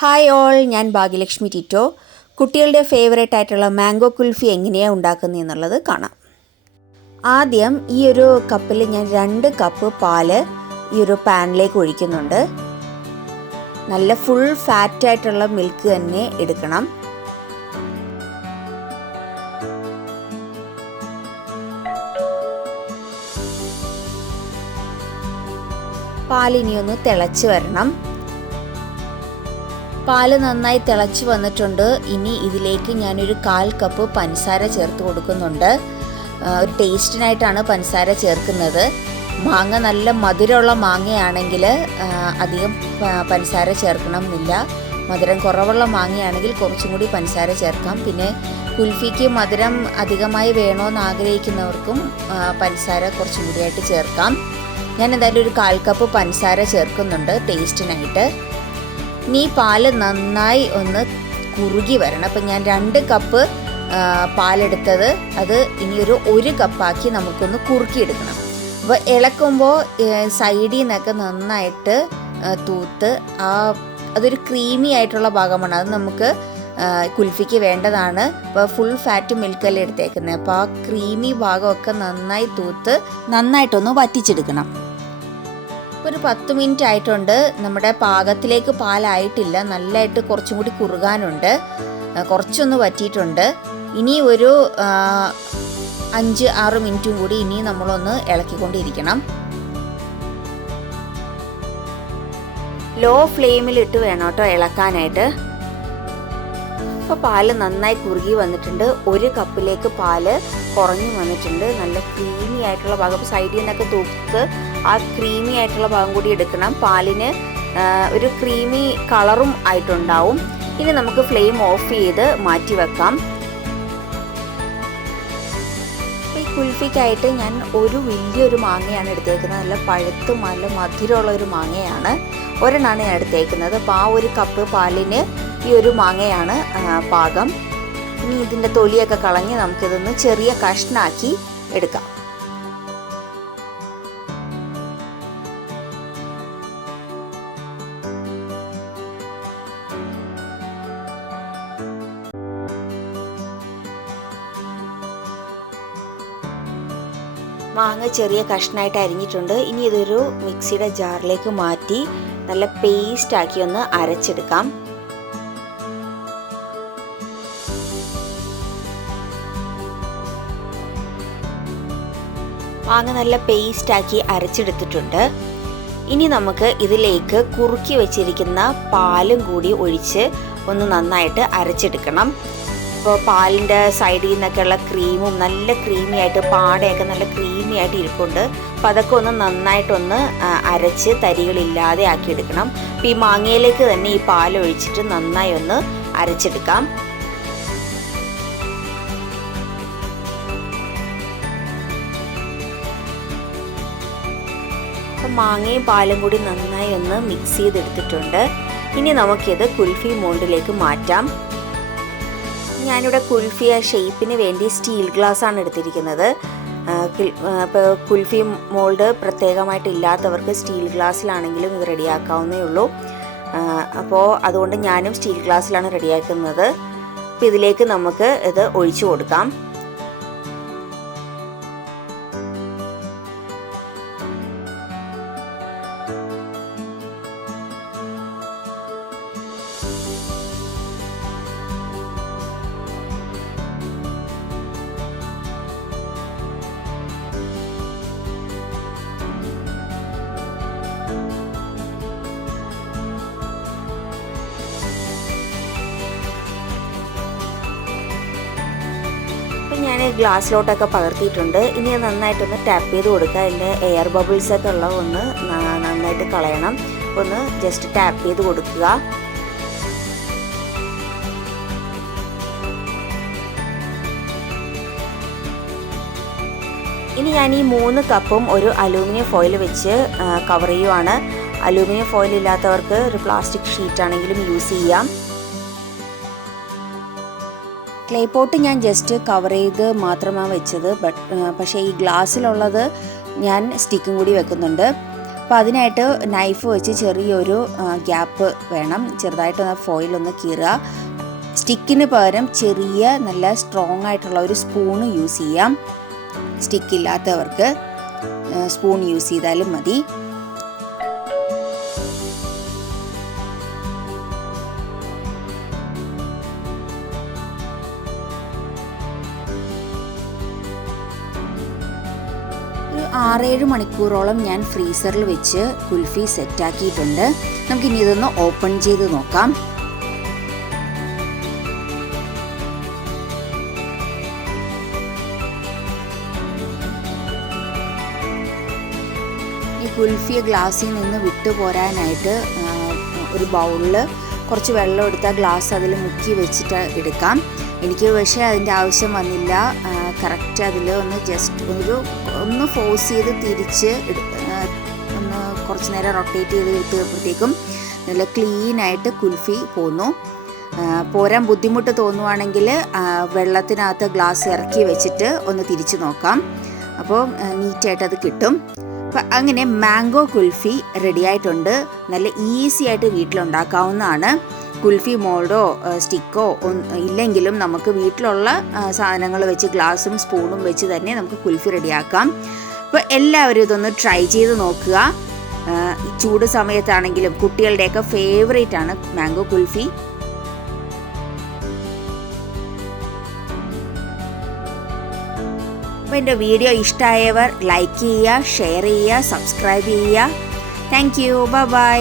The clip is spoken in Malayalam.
ഹായ് ഓൾ, ഞാൻ ഭാഗ്യലക്ഷ്മി ടിറ്റോ. കുട്ടികളുടെ ഫേവറേറ്റ് ആയിട്ടുള്ള മാംഗോ കുൽഫി എങ്ങനെയാണ് ഉണ്ടാക്കുന്നത് എന്നുള്ളത് കാണാം. ആദ്യം ഈ ഒരു കപ്പിൽ ഞാൻ 2 കപ്പ് പാല് ഈ ഒരു പാനിലേക്ക് ഒഴിക്കുന്നുണ്ട്. നല്ല ഫുൾ ഫാറ്റ് ആയിട്ടുള്ള മിൽക്ക് തന്നെ എടുക്കണം. പാലിനി ഒന്ന് തിളച്ച് വരണം. പാല് നന്നായി തിളച്ച് വന്നിട്ടുണ്ട്. ഇനി ഇതിലേക്ക് ഞാനൊരു 1/4 കപ്പ് പഞ്ചസാര ചേർത്ത് കൊടുക്കുന്നുണ്ട്. ഒരു ടേസ്റ്റിനായിട്ടാണ് പഞ്ചസാര ചേർക്കുന്നത്. മാങ്ങ നല്ല മധുരമുള്ള മാങ്ങയാണെങ്കിൽ അധികം പഞ്ചസാര ചേർക്കണം എന്നില്ല. മധുരം കുറവുള്ള മാങ്ങയാണെങ്കിൽ കുറച്ചും കൂടി പഞ്ചസാര ചേർക്കാം. പിന്നെ കുൽഫിക്ക് മധുരം അധികമായി വേണമെന്ന് ആഗ്രഹിക്കുന്നവർക്കും പഞ്ചസാര കുറച്ചും കൂടിയായിട്ട് ചേർക്കാം. ഞാൻ എന്തായാലും ഒരു 1/4 കപ്പ് പഞ്ചസാര ചേർക്കുന്നുണ്ട് ടേസ്റ്റിനായിട്ട്. ഇനി പാല് നന്നായി ഒന്ന് കുറുകി വരണം. അപ്പം ഞാൻ 2 കപ്പ് പാലെടുത്തത് അത് ഇനിയൊരു 1 കപ്പാക്കി നമുക്കൊന്ന് കുറുക്കിയെടുക്കണം. അപ്പോൾ ഇളക്കുമ്പോൾ സൈഡിൽ നിന്നൊക്കെ നന്നായിട്ട് തൂത്ത് അതൊരു ക്രീമി ആയിട്ടുള്ള ഭാഗമാണ്. അത് നമുക്ക് കുൽഫിക്ക് വേണ്ടതാണ്. അപ്പോൾ ഫുൾ ഫാറ്റ് മിൽക്കല്ലേ എടുത്തേക്കുന്നത്. അപ്പോൾ ആ ക്രീമി ഭാഗമൊക്കെ നന്നായി തൂത്ത് നന്നായിട്ടൊന്ന് വറ്റിച്ചെടുക്കണം. ഒരു 10 മിനിറ്റ് ആയിട്ടുണ്ട്. നമ്മുടെ പാകത്തിലേക്ക് പാലായിട്ടില്ല, നല്ലതായിട്ട് കുറച്ചും കൂടി കുറുകാനുണ്ട്. കുറച്ചൊന്ന് വറ്റിയിട്ടുണ്ട്. ഇനി ഒരു 5-6 മിനിറ്റും കൂടി ഇനി നമ്മളൊന്ന് ഇളക്കിക്കൊണ്ടിരിക്കണം. ലോ ഫ്ലെയിമിലിട്ട് വേണം കേട്ടോ ഇളക്കാനായിട്ട്. അപ്പോൾ പാല് നന്നായി കുറുകി വന്നിട്ടുണ്ട്. 1 കപ്പിലേക്ക് പാല് കുറഞ്ഞു വന്നിട്ടുണ്ട്. നല്ല ക്രീമി ആയിട്ടുള്ള ഭാഗം സൈഡിൽ നിന്നൊക്കെ തൂത്ത് ആ ക്രീമി ആയിട്ടുള്ള ഭാഗം കൂടി എടുക്കണം. പാലിന് ഒരു ക്രീമി കളറും ആയിട്ടുണ്ടാവും. ഇനി നമുക്ക് ഫ്ലെയിം ഓഫ് ചെയ്ത് മാറ്റി വെക്കാം. ഈ കുൽഫിക്കായിട്ട് ഞാൻ ഒരു വലിയൊരു മാങ്ങയാണ് എടുത്തേക്കുന്നത്. നല്ല പഴുത്തും നല്ല മധുരമുള്ള ഒരു മാങ്ങയാണ്. ഒരെണ്ണമാണ് ഞാൻ എടുത്തേക്കുന്നത്. അപ്പോൾ ആ 1 കപ്പ് പാലിന് ഈ ഒരു മാങ്ങയാണ് പാകം. ഇനി ഇതിൻ്റെ തൊലിയൊക്കെ കളഞ്ഞ് നമുക്കിതൊന്ന് ചെറിയ കഷ്ണാക്കി എടുക്കാം. മാങ്ങ ചെറിയ കഷ്ണമായിട്ട് അരിഞ്ഞിട്ടുണ്ട്. ഇനി ഇതൊരു മിക്സിയുടെ ജാറിലേക്ക് മാറ്റി നല്ല പേസ്റ്റാക്കി ഒന്ന് അരച്ചെടുക്കാം. മാങ്ങ നല്ല പേസ്റ്റാക്കി അരച്ചെടുത്തിട്ടുണ്ട്. ഇനി നമുക്ക് ഇതിലേക്ക് കുറുക്കി വെച്ചിരിക്കുന്ന പാലും കൂടി ഒഴിച്ച് ഒന്ന് നന്നായിട്ട് അരച്ചെടുക്കണം. ഇപ്പോൾ പാലിൻ്റെ സൈഡിൽ നിന്നൊക്കെയുള്ള ക്രീമും നല്ല ക്രീമി ആയിട്ട് പാടയൊക്കെ നല്ല ക്രീമി ആയിട്ട് ഇരിപ്പുണ്ട്. അപ്പോൾ അതൊക്കെ ഒന്ന് നന്നായിട്ടൊന്ന് അരച്ച് തരികളില്ലാതെ ആക്കിയെടുക്കണം. അപ്പോൾ ഈ മാങ്ങയിലേക്ക് തന്നെ ഈ പാൽ ഒഴിച്ചിട്ട് നന്നായി ഒന്ന് അരച്ചെടുക്കാം. മാങ്ങയും പാലും കൂടി നന്നായി ഒന്ന് മിക്സ് ചെയ്തെടുത്തിട്ടുണ്ട്. ഇനി നമുക്കിത് കുൽഫി മോൾഡിലേക്ക് മാറ്റാം. ഞാനിവിടെ കുൽഫി ഷേപ്പിന് വേണ്ടി സ്റ്റീൽ ഗ്ലാസ് ആണ് എടുത്തിരിക്കുന്നത്. ഇപ്പോൾ കുൽഫി മോൾഡ് പ്രത്യേകമായിട്ട് ഇല്ലാത്തവർക്ക് സ്റ്റീൽ ഗ്ലാസ്സിലാണെങ്കിലും ഇത് റെഡിയാക്കാവുന്നേ ഉള്ളൂ. അപ്പോൾ അതുകൊണ്ട് ഞാനും സ്റ്റീൽ ഗ്ലാസ്സിലാണ് റെഡിയാക്കുന്നത്. അപ്പോൾ ഇതിലേക്ക് നമുക്ക് ഇത് ഒഴിച്ചു കൊടുക്കാം. ഞാൻ ഗ്ലാസ്സിലോട്ടൊക്കെ പകർത്തിയിട്ടുണ്ട്. ഇനി നന്നായിട്ടൊന്ന് ടാപ്പ് ചെയ്ത് കൊടുക്കുക. അതിൻ്റെ എയർ ബബിൾസൊക്കെ ഉള്ള ഒന്ന് നന്നായിട്ട് കളയണം. ഒന്ന് ജസ്റ്റ് ടാപ്പ് ചെയ്ത് കൊടുക്കുക. ഇനി ഞാൻ ഈ 3 കപ്പും ഒരു അലൂമിനിയം ഫോയിൽ വെച്ച് കവർ ചെയ്യുവാണ്. അലൂമിനിയം ഫോയിൽ ഇല്ലാത്തവർക്ക് ഒരു പ്ലാസ്റ്റിക് ഷീറ്റ് ആണെങ്കിലും യൂസ് ചെയ്യാം. ക്ലേ പോട്ട് ഞാൻ ജസ്റ്റ് കവർ ചെയ്ത് മാത്രമാണ് വെച്ചത്. പക്ഷേ ഈ ഗ്ലാസ്സിലുള്ളത് ഞാൻ സ്റ്റിക്കും കൂടി വെക്കുന്നുണ്ട്. അപ്പോൾ അതിനായിട്ട് നൈഫ് വെച്ച് ചെറിയൊരു ഗ്യാപ്പ് വേണം, ചെറുതായിട്ടൊന്ന് ഫോയിലൊന്ന് കീറുക. സ്റ്റിക്കിന് പകരം ചെറിയ നല്ല സ്ട്രോങ് ആയിട്ടുള്ള ഒരു സ്പൂണ് യൂസ് ചെയ്യാം. സ്റ്റിക്കില്ലാത്തവർക്ക് സ്പൂൺ യൂസ് ചെയ്താലും മതി. ഒരു 6-7 മണിക്കൂറോളം ഞാൻ ഫ്രീസറിൽ വെച്ച് കുൽഫി സെറ്റാക്കിയിട്ടുണ്ട്. നമുക്കിനി ഇതൊന്ന് ഓപ്പൺ ചെയ്ത് നോക്കാം. ഈ കുൽഫിയെ ഗ്ലാസ്സിൽ നിന്ന് വിട്ടു പോരാനായിട്ട് ഒരു ബൗളിൽ കുറച്ച് വെള്ളം എടുത്താൽ ഗ്ലാസ് അതിൽ മുക്കി വെച്ചിട്ട് എടുക്കാം. എനിക്ക് പക്ഷേ അതിൻ്റെ ആവശ്യം വന്നില്ല. കറക്റ്റ് അതിൽ ഒന്ന് ഫോഴ്സ് ചെയ്ത് തിരിച്ച് ഒന്ന് കുറച്ച് നേരം റൊട്ടേറ്റ് ചെയ്ത് എടുത്തപ്പോഴത്തേക്കും നല്ല ക്ലീനായിട്ട് കുൽഫി പോന്നു. പോരാൻ ബുദ്ധിമുട്ട് തോന്നുവാണെങ്കിൽ വെള്ളത്തിനകത്ത് ഗ്ലാസ് ഇറക്കി വെച്ചിട്ട് ഒന്ന് തിരിച്ച് നോക്കാം. അപ്പോൾ നീറ്റായിട്ട് അത് കിട്ടും. അപ്പം അങ്ങനെ മാംഗോ കുൽഫി റെഡി ആയിട്ടുണ്ട്. നല്ല ഈസി ആയിട്ട് വീട്ടിലുണ്ടാക്കാവുന്നതാണ്. കുൽഫി മോൾഡോ സ്റ്റിക്കോ ഇല്ലെങ്കിലും നമുക്ക് വീട്ടിലുള്ള സാധനങ്ങൾ വെച്ച് ഗ്ലാസും സ്പൂണും വെച്ച് തന്നെ നമുക്ക് കുൽഫി റെഡിയാക്കാം. അപ്പോൾ എല്ലാവരും ഇതൊന്ന് ട്രൈ ചെയ്ത് നോക്കുക. ഈ ചൂട് സമയത്താണെങ്കിലും കുട്ടികളുടെയൊക്കെ ഫേവറേറ്റ് ആണ് മാംഗോ കുൽഫി. അപ്പോൾ എൻ്റെ വീഡിയോ ഇഷ്ടമായവർ ലൈക്ക് ചെയ്യുക, ഷെയർ ചെയ്യുക, സബ്സ്ക്രൈബ് ചെയ്യുക. Thank you. ബൈ.